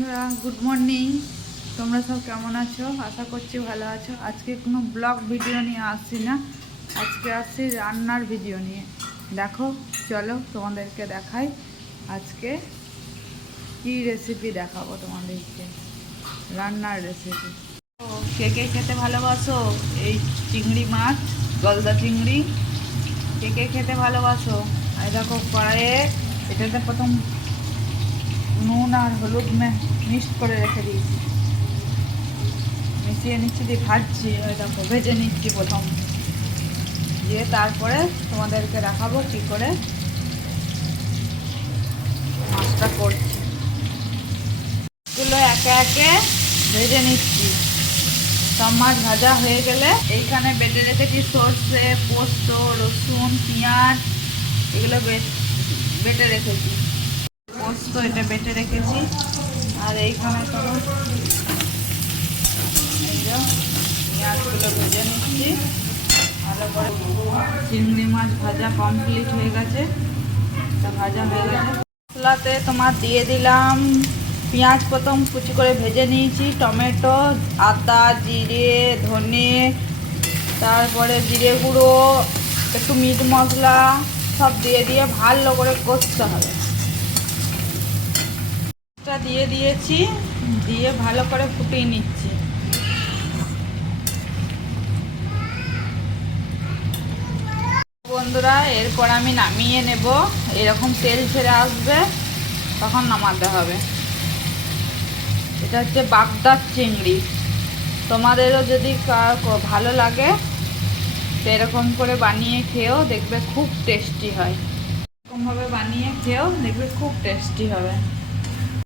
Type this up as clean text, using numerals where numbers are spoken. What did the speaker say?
বন্ধুরা, good morning. তোমরা সব কেমন আছো? আশা করছি ভালো আছো। আজকে কোনো ব্লগ ভিডিও নিয়ে আসছি না, আজকে আসছি রান্নার ভিডিও নিয়ে। দেখো, চলো তোমাদেরকে দেখাই আজকে কি রেসিপি দেখাবো তোমাদেরকে। রান্নার রেসিপি। কে কে খেতে ভালোবাসো এই চিংড়ি মাছ, গলদা চিংড়ি? কে কে খেতে ভালোবাসো? আর দেখো কড়াইয়ে এটাতে প্রথম নুন আর হলুদ মিক্সড করে রেখে দিয়েছি, মিশিয়ে নিচ্ছি, দিয়ে ভাজছি। ওই দেখো ভেজে নিচ্ছি প্রথম, দিয়ে তারপরে তোমাদেরকে দেখাবো কী করে মাছটা করছি। এগুলো একে একে ভেজে নিচ্ছি। সব মাছ ভাজা হয়ে গেলে এইখানে বেটে রেখেছি সর্ষে, পোস্ত, রসুন, পেঁয়াজ, এগুলো বেটে রেখেছি। পোস্ত এটা বেটে রেখেছি। আর এইখানে তো পেঁয়াজগুলো ভেজে নিচ্ছি ভালো করে। চিংড়ি মাছ ভাজা কমপ্লিট হয়ে গেছে, এটা ভাজা হয়ে গেছে। মশলাতে তোমার দিয়ে দিলাম পেঁয়াজ, প্রথম কুচি করে ভেজে নিয়েছি, টমেটো, আদা, জিরে, ধনে, তারপরে জিরে গুঁড়ো, একটু মিট মশলা সব দিয়ে ভালো করে কষতে হবে। দিয়ে দিয়েছি, দিয়ে ভালো করে ফুটিয়ে নিচ্ছি। বন্ধুরা, এরপর আমি নামিয়ে নেব। এরকম তেল ছেড়ে আসবে, তখন নামাতে হবে। এটা হচ্ছে বাগদার চিংড়ি। তোমাদেরও যদি ভালো লাগে তো এরকম করে বানিয়ে খেয়েও দেখবে খুব টেস্টি হয়। এরকমভাবে বানিয়ে খেয়েও দেখবে খুব টেস্টি হবে।